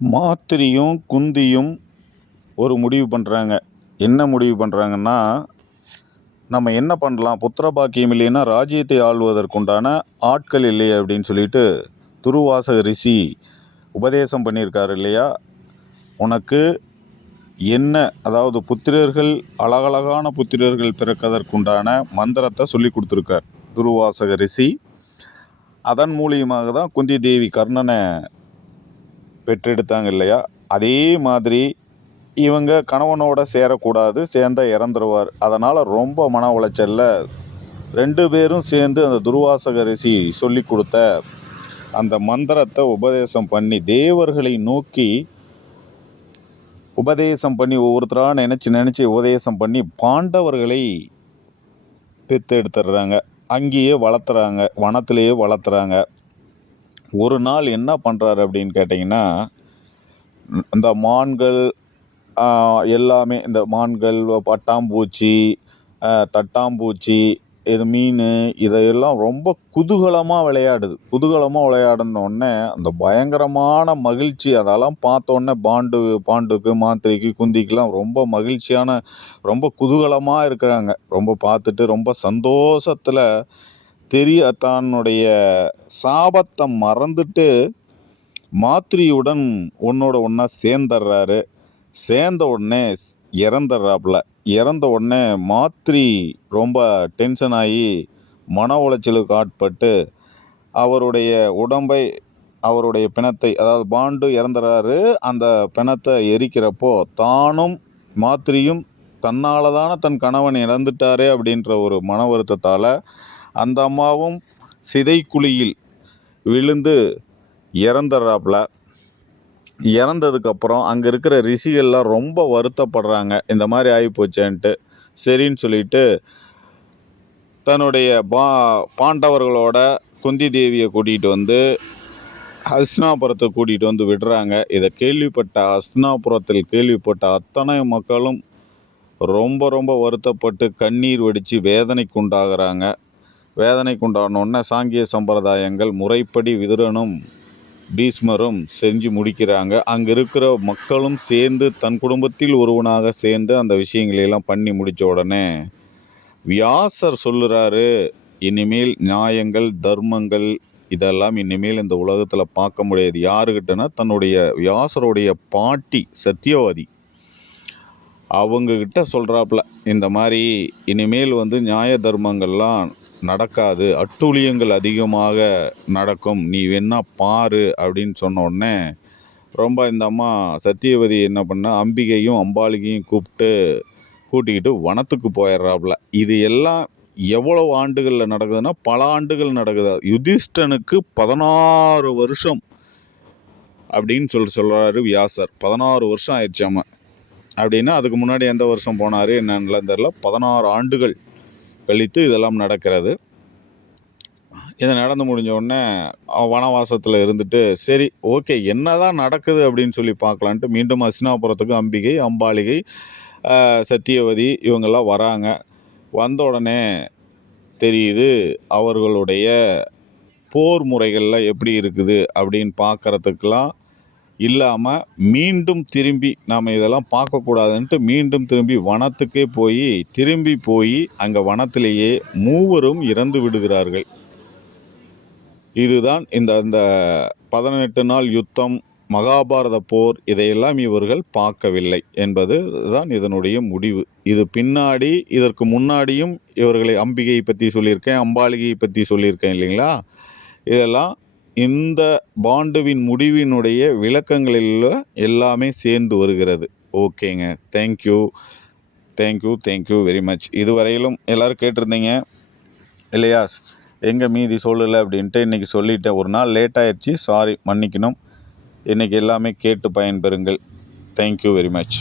மாத்திரியும் குந்தியும் ஒரு முடிவு பண்ணுறாங்க. என்ன முடிவு பண்ணுறாங்கன்னா, நம்ம என்ன பண்ணலாம், புத்திர பாக்கியம் இல்லைன்னா ராஜ்யத்தை ஆள்வதற்குண்டான ஆட்கள் இல்லையே அப்படின்னு சொல்லிட்டு துருவாசக ரிஷி உபதேசம் பண்ணியிருக்காரு இல்லையா. உனக்கு என்ன, அதாவது புத்திரர்கள், அழகழகான புத்திரர்கள் பிறக்கதற்குண்டான மந்திரத்தை சொல்லி கொடுத்துருக்கார் துருவாசக ரிஷி. அதன் மூலியமாக தான் குந்தி தேவி கர்ணனை பெற்றெடுத்தாங்க இல்லையா. அதே மாதிரி இவங்க கணவனோட சேரக்கூடாது, சேர்ந்தால் இறந்துருவார். அதனால் ரொம்ப மன உளைச்சலில் 2 பேரும் சேர்ந்து அந்த துர்வாசக ரிஷி சொல்லி கொடுத்த அந்த மந்திரத்தை உபதேசம் பண்ணி, தேவர்களை நோக்கி உபதேசம் பண்ணி, ஒவ்வொருத்தராக நினச்சி உபதேசம் பண்ணி பாண்டவர்களை பெற்றெடுத்துடுறாங்க. அங்கேயே வளர்த்துறாங்க, வனத்திலேயே வளர்த்துறாங்க. ஒரு நாள் என்ன பண்ணுறாரு அப்படின்னு கேட்டிங்கன்னா, இந்த மான்கள் எல்லாமே, இந்த மான்கள், பட்டாம்பூச்சி, தட்டாம்பூச்சி, இது மீன், இதையெல்லாம் ரொம்ப குதூகலமாக விளையாடினோடனே அந்த பயங்கரமான மகிழ்ச்சி, அதெல்லாம் பார்த்தோன்னே பாண்டுக்கு, மாத்திரைக்கு, குந்திக்கெலாம் ரொம்ப மகிழ்ச்சியான, ரொம்ப குதூகலமாக இருக்கிறாங்க. ரொம்ப பார்த்துட்டு ரொம்ப சந்தோஷத்தில் தன்னுடைய சாபத்தை மறந்துட்டு மாத்திரியுடன் ஒன்றா சேர்ந்துடுறாரு. சேர்ந்த உடனே இறந்துடுறாப்புல. இறந்த உடனே மாத்திரி ரொம்ப டென்ஷன் ஆகி மன உளைச்சலுக்கு ஆட்பட்டு அவருடைய உடம்பை, அவருடைய பிணத்தை, அதாவது பாண்டு இறந்துறாரு, அந்த பிணத்தை எரிக்கிறப்போ தானும் மாத்திரியும் தன்னால் தானே தன் கணவன் இறந்துட்டாரே அப்படின்ற ஒரு மன வருத்தத்தால் அந்த அம்மாவும் சிதைக்குழியில் விழுந்து இறந்துடுறாப்புல. இறந்ததுக்கப்புறம் அங்கே இருக்கிற ரிஷிகள்லாம் ரொம்ப வருத்தப்படுறாங்க, இந்த மாதிரி ஆகிப்போச்சேன்ட்டு. சரின்னு சொல்லிட்டு தன்னுடைய பாண்டவர்களோட குந்தி தேவியை கூட்டிகிட்டு வந்து ஹஸ்தினாபுரத்தை கூட்டிகிட்டு வந்து விடுறாங்க. இதை ஹஸ்தினாபுரத்தில் கேள்விப்பட்ட அத்தனை மக்களும் ரொம்ப ரொம்ப வருத்தப்பட்டு கண்ணீர் வடித்து வேதனைக்குண்டாகிறாங்க. வேதனைக்குண்டானோடனே சாங்கிய சம்பிரதாயங்கள் முறைப்படி விதுரனும் பீஷ்மரும் செஞ்சு முடிக்கிறாங்க. அங்கே இருக்கிற மக்களும் சேர்ந்து தன் குடும்பத்தில் ஒருவனாக சேர்ந்து அந்த விஷயங்களையெல்லாம் பண்ணி முடித்த உடனே வியாசர் சொல்லுறாரு, இனிமேல் நியாயங்கள், தர்மங்கள் இதெல்லாம் இனிமேல் இந்த உலகத்தில் பார்க்க முடியாது. யாருக்கிட்டனா தன்னுடைய வியாசருடைய பாட்டி சத்தியவாதி அவங்கக்கிட்ட சொல்கிறாப்புல, இந்த மாதிரி இனிமேல் நியாய தர்மங்கள்லாம் நடக்காது, அட்டூழியங்கள் அதிகமாக நடக்கும், நீ வேணா பாரு அப்படின்னு சொன்ன உடனே ரொம்ப இந்த அம்மா சத்தியவதி என்ன பண்ண, அம்பிகையும் அம்பாலிகையும் கூட்டிக்கிட்டு வனத்துக்கு போயிடுறாப்புல. இது எல்லாம் எவ்வளவு ஆண்டுகளில் நடக்குதுன்னா பல ஆண்டுகள் நடக்குது. யுதிஷ்டனுக்கு 16 வருஷம் அப்படின்னு சொல்கிறாரு வியாசர். 16 வருஷம் ஆயிடுச்சாம. அப்படின்னா அதுக்கு முன்னாடி எந்த வருஷம் போனார் என்னன்னு தெரியல. 16 ஆண்டுகள் கழித்து இதெல்லாம் நடக்கிறது. இது நடந்து முடிஞ்ச உடனே வனவாசத்தில் இருந்துட்டு, சரி ஓகே என்ன தான் நடக்குது அப்படின்னு சொல்லி பார்க்கலான்ட்டு மீண்டும் ஹஸ்தினாபுரத்துக்கு அம்பிகை, அம்பாலிகை, சத்தியவதி இவங்கெல்லாம் வராங்க. வந்த உடனே தெரியுது அவர்களுடைய போர் முறைகளில் எப்படி இருக்குது அப்படின்னு பார்க்குறதுக்கெலாம் இல்லாமல் மீண்டும் திரும்பி நாம் இதெல்லாம் பார்க்கக்கூடாதுன்ட்டு மீண்டும் திரும்பி வனத்துக்கே போய் அங்கே வனத்திலேயே 3 இறந்து விடுகிறார்கள். இதுதான் இந்த 18 நாள் யுத்தம், மகாபாரத போர், இதையெல்லாம் இவர்கள் பார்க்கவில்லை என்பது தான் இதனுடைய முடிவு. இது பின்னாடி, இதற்கு முன்னாடியும் இவர்களை அம்பிகையை பற்றி சொல்லியிருக்கேன், அம்பாலிகையை பற்றி சொல்லியிருக்கேன் இல்லைங்களா. இதெல்லாம் இந்த பாண்டுவின் முடிவினுடைய விளக்கங்களில் எல்லாமே சேர்ந்து வருகிறது. ஓகேங்க, தேங்க்யூ வெரி மச். இதுவரையிலும் எல்லோரும் கேட்டிருந்தீங்க இல்லையா, எங்கே மீதி சொல்லலை அப்படின்ட்டு. இன்றைக்கி சொல்லிட்டேன். ஒரு நாள் லேட் ஆயிடுச்சு, சாரி, மன்னிக்கணும். இன்றைக்கி எல்லாமே கேட்டு பயன்பெறுங்கள். Thank you very much.